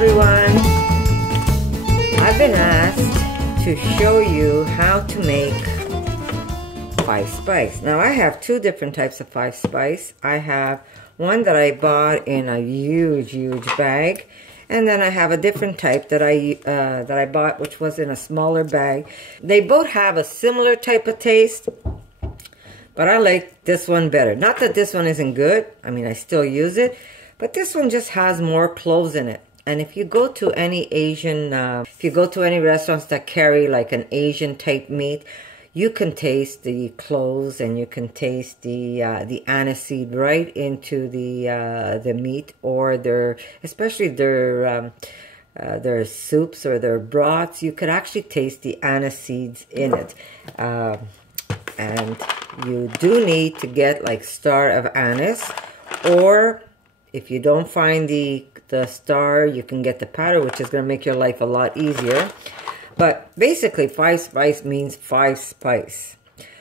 everyone. I've been asked to show you how to make 5-spice. Now I have two different types of 5-spice. I have one that I bought in a huge bag, and then I have a different type that I bought, which was in a smaller bag. They both have a similar type of taste, but I like this one better. Not that this one isn't good. I mean, I still use it, but this one just has more cloves in it. And if you go to any Asian, if you go to any restaurants that carry like an Asian type meat, you can taste the cloves and you can taste the aniseed right into the meat, or especially their soups or their broths. You could actually taste the aniseeds in it. And you do need to get like star of anise, or if you don't find the star, you can get the powder, which is going to make your life a lot easier. But basically 5-spice means 5-spice.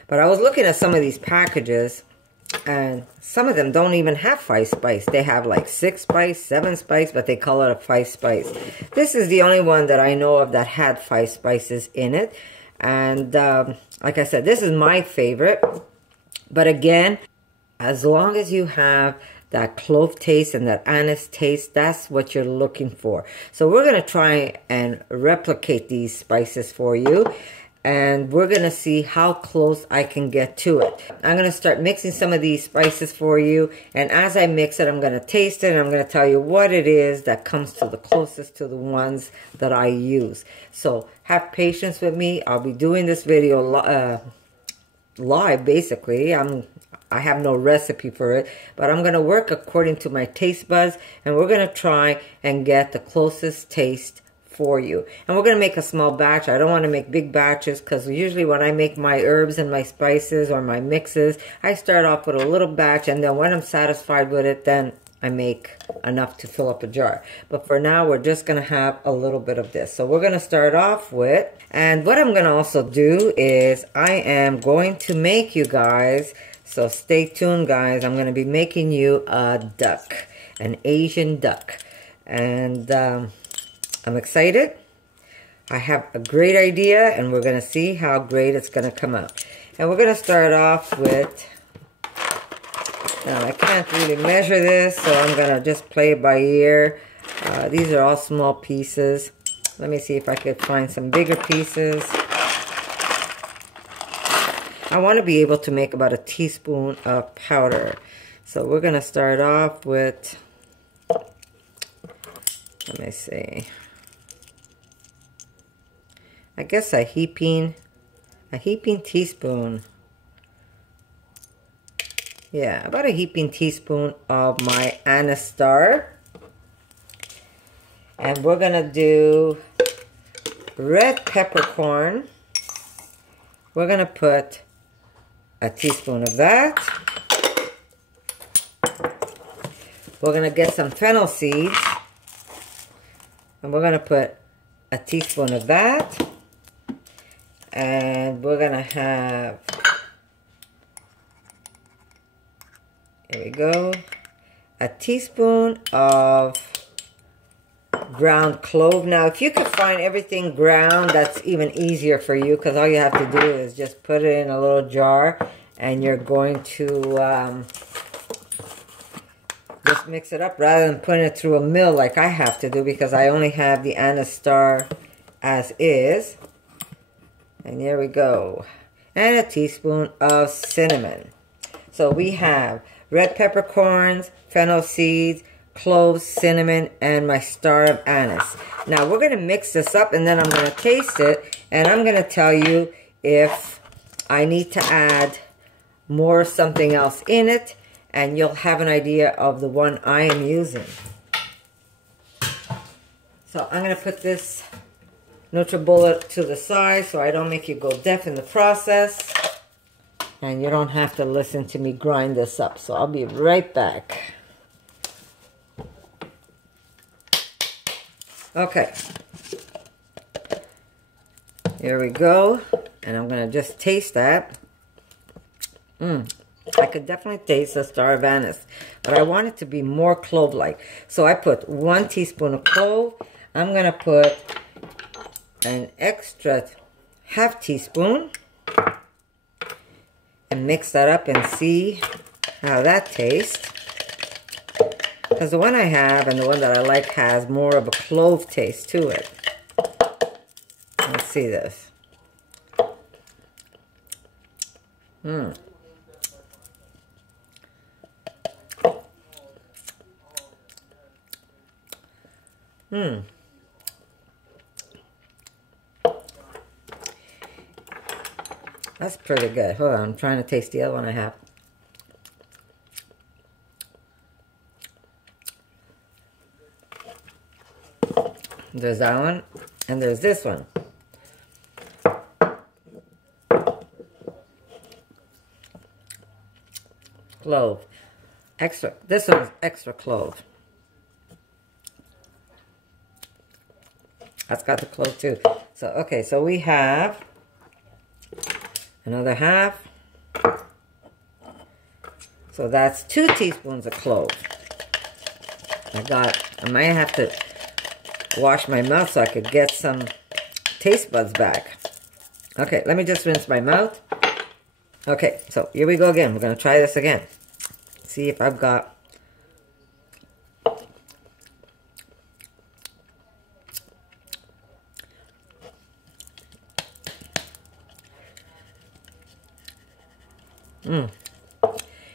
But I was looking at some of these packages, and some of them don't even have 5-spice. They have like 6-spice, 7-spice, but they call it a 5-spice. This is the only one that I know of that had 5 spices in it. And like I said, this is my favorite. But again, as long as you have that clove taste and that anise taste, that's what you're looking for. So we're going to try and replicate these spices for you. And we're going to see how close I can get to it. I'm going to start mixing some of these spices for you. And as I mix it, I'm going to taste it. And I'm going to tell you what it is that comes to the closest to the ones that I use. So have patience with me. I'll be doing this video live, basically. I have no recipe for it, but I'm going to work according to my taste buds. And we're going to try and get the closest taste for you. And we're going to make a small batch. I don't want to make big batches, because usually when I make my herbs and my spices or my mixes, I start off with a little batch, and then when I'm satisfied with it, then I make enough to fill up a jar. But for now, we're just going to have a little bit of this. So we're going to start off with, and what I'm going to also do is I am going to make you guys, so stay tuned guys, I'm going to be making you a duck, an Asian duck. And I'm excited. I have a great idea, and we're going to see how great it's going to come out. And we're going to start off with, now I can't really measure this, so I'm going to just play it by ear. These are all small pieces. Let me see if I could find some bigger pieces. I want to be able to make about a teaspoon of powder. So we're going to start off with, let me see, I guess a heaping teaspoon. Yeah, about a heaping teaspoon of my anise star. And we're going to do red peppercorn. We're going to put a teaspoon of that. We're going to get some fennel seeds. And we're going to put a teaspoon of that. And we're going to have, here we go, a teaspoon of ground clove. Now, if you could find everything ground, that's even easier for you, because all you have to do is just put it in a little jar, and you're going to just mix it up rather than putting it through a mill like I have to do, because I only have the anise star as is. And here we go. And a teaspoon of cinnamon. So we have red peppercorns, fennel seeds, cloves, cinnamon, and my star of anise. Now we're going to mix this up, and then I'm going to taste it, and I'm going to tell you if I need to add more something else in it, and you'll have an idea of the one I am using. So I'm going to put this NutriBullet to the side so I don't make you go deaf in the process, and you don't have to listen to me grind this up. So I'll be right back. Okay, here we go, and I'm going to just taste that. I could definitely taste the star of anise, but I want it to be more clove-like. So I put 1 teaspoon of clove. I'm going to put an extra ½ teaspoon and mix that up and see how that tastes. Because the one I have and the one that I like has more of a clove taste to it. Let's see this. That's pretty good. Hold on, I'm trying to taste the other one I have. There's that one, and there's this one. Clove. Extra. This one's extra clove. That's got the clove too. So, okay, so we have another half. So that's 2 teaspoons of clove. I might have to wash my mouth so I could get some taste buds back. Okay, let me just rinse my mouth. Okay, so here we go again. We're going to try this again. See if I've got...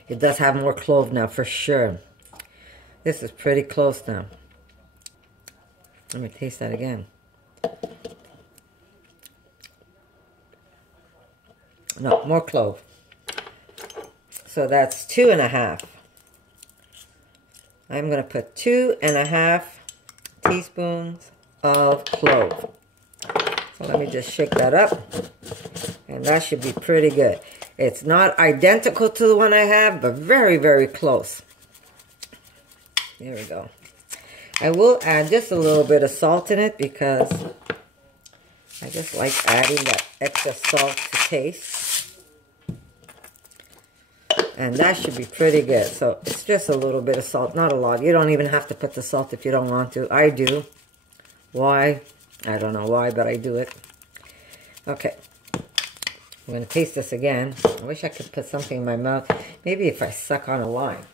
It does have more clove now, for sure. This is pretty close now. Let me taste that again. No, more clove. So that's 2.5. I'm going to put 2.5 teaspoons of clove. So let me just shake that up. And that should be pretty good. It's not identical to the one I have, but very, very close. There we go. I will add just a little bit of salt in it because I just like adding that extra salt to taste. And that should be pretty good. So it's just a little bit of salt, not a lot. You don't even have to put the salt if you don't want to. I do. Why? I don't know why, but I do it. Okay. I'm going to taste this again. I wish I could put something in my mouth. Maybe if I suck on a lime.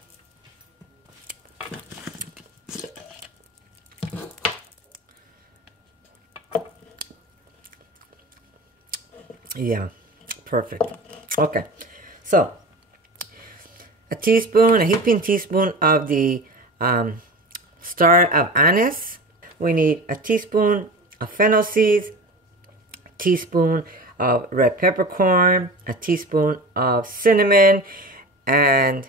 Yeah, perfect. Okay, so a heaping teaspoon of the star of anise. We need a teaspoon of fennel seeds, a teaspoon of red peppercorn, a teaspoon of cinnamon, and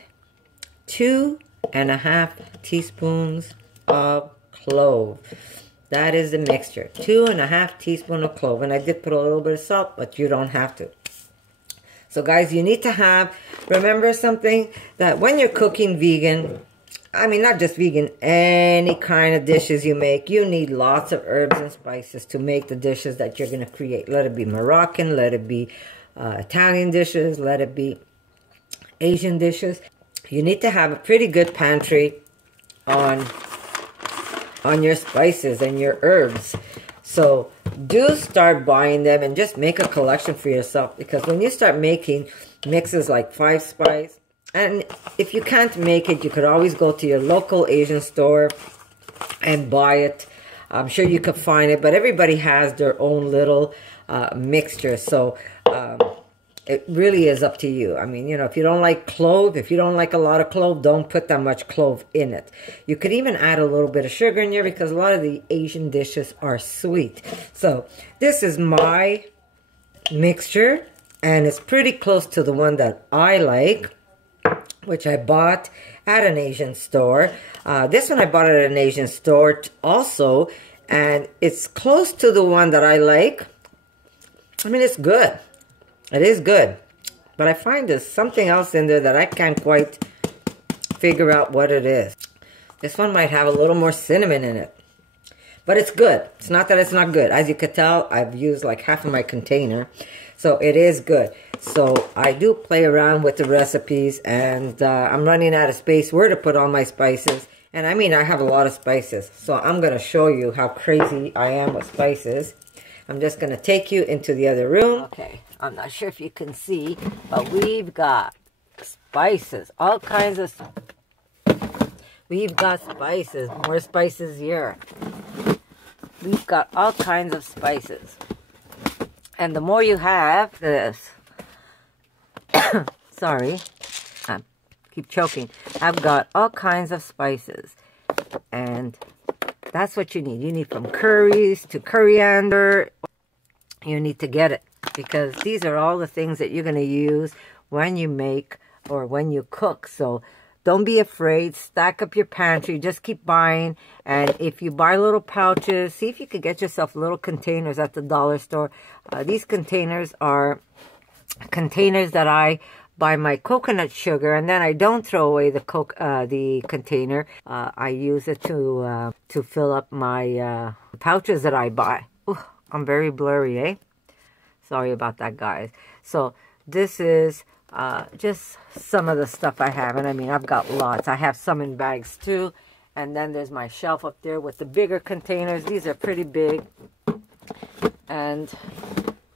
2.5 teaspoons of clove. That is the mixture. 2.5 teaspoons of clove. And I did put a little bit of salt, but you don't have to. So guys, you need to remember something, that when you're cooking vegan, I mean not just vegan, any kind of dishes you make, you need lots of herbs and spices to make the dishes that you're going to create. Let it be Moroccan, let it be Italian dishes, let it be Asian dishes. You need to have a pretty good pantry on your spices and your herbs. So do start buying them and just make a collection for yourself, because when you start making mixes like 5 spice, and if you can't make it, you could always go to your local Asian store and buy it. I'm sure you could find it, but everybody has their own little mixture. So it really is up to you. I mean, you know, if you don't like clove, if you don't like a lot of clove, don't put that much clove in it. You could even add a little bit of sugar in here because a lot of the Asian dishes are sweet. So this is my mixture, and it's pretty close to the one that I like, which I bought at an Asian store. This one I bought at an Asian store also, and it's close to the one that I like. I mean, it's good. It is good. But I find there's something else in there that I can't quite figure out what it is. This one might have a little more cinnamon in it. But it's good. It's not that it's not good. As you could tell, I've used like half of my container. So it is good. So I do play around with the recipes, and I'm running out of space where to put all my spices. And I mean, I have a lot of spices. So I'm going to show you how crazy I am with spices. I'm just going to take you into the other room. Okay, I'm not sure if you can see, but we've got spices, all kinds of. We've got spices, more spices here. We've got all kinds of spices. And the more you have, this. Sorry, I keep choking. I've got all kinds of spices. And that's what you need. You need from curries to coriander. You need to get it. Because these are all the things that you're going to use when you make or when you cook. So don't be afraid. Stack up your pantry. Just keep buying. And if you buy little pouches, see if you could get yourself little containers at the dollar store. These containers are containers that I buy my coconut sugar, and then I don't throw away the container. I use it to fill up my pouches that I buy. Ooh, I'm very blurry, eh? Sorry about that, guys. So this is just some of the stuff I have. And I mean, I've got lots. I have some in bags too. And then there's my shelf up there with the bigger containers. These are pretty big. And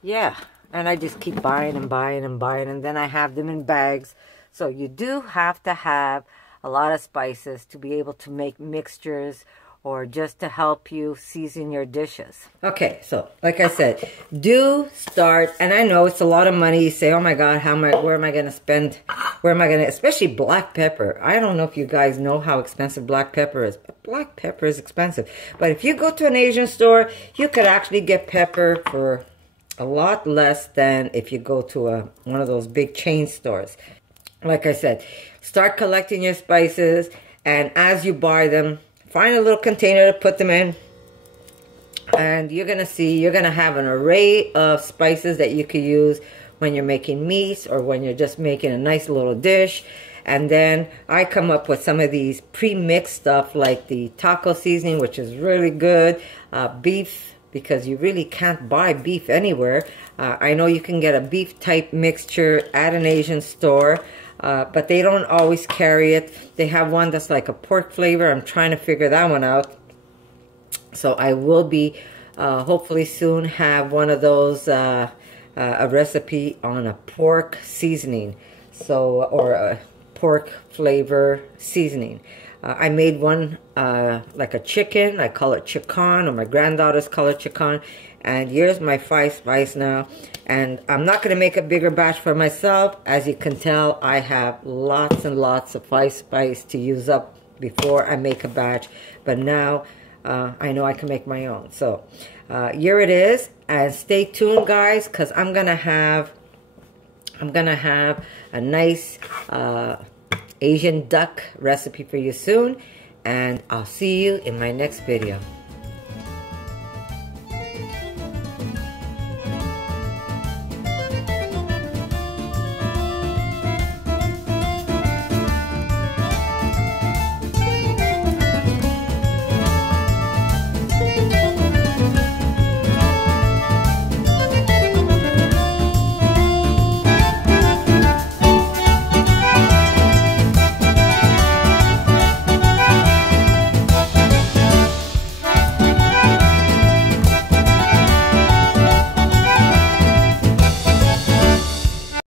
yeah, and I just keep buying and buying and buying. And then I have them in bags. So you do have to have a lot of spices to be able to make mixtures or just to help you season your dishes. Okay, so like I said, do start, and I know it's a lot of money. You say, oh my God, where am I gonna spend, especially black pepper. I don't know if you guys know how expensive black pepper is, but black pepper is expensive. But if you go to an Asian store, you could actually get pepper for a lot less than if you go to one of those big chain stores. Like I said, start collecting your spices, and as you buy them, find a little container to put them in, and you're going to see, you're going to have an array of spices that you could use when you're making meats or when you're just making a nice little dish. And then I come up with some of these pre-mixed stuff like the taco seasoning, which is really good, beef, because you really can't buy beef anywhere. I know you can get a beef type mixture at an Asian store, but they don't always carry it. They have one that's like a pork flavor. I'm trying to figure that one out. So I will be, hopefully soon, have one of those, a recipe on a pork seasoning. So, or a pork flavor seasoning. I made one like a chicken. I call it chicken, or my granddaughters call it chicken. And here's my 5 spice now. And I'm not going to make a bigger batch for myself. As you can tell, I have lots and lots of 5 spice to use up before I make a batch. But now I know I can make my own. So here it is. And stay tuned, guys, because I'm gonna have a nice Asian duck recipe for you soon. And I'll see you in my next video.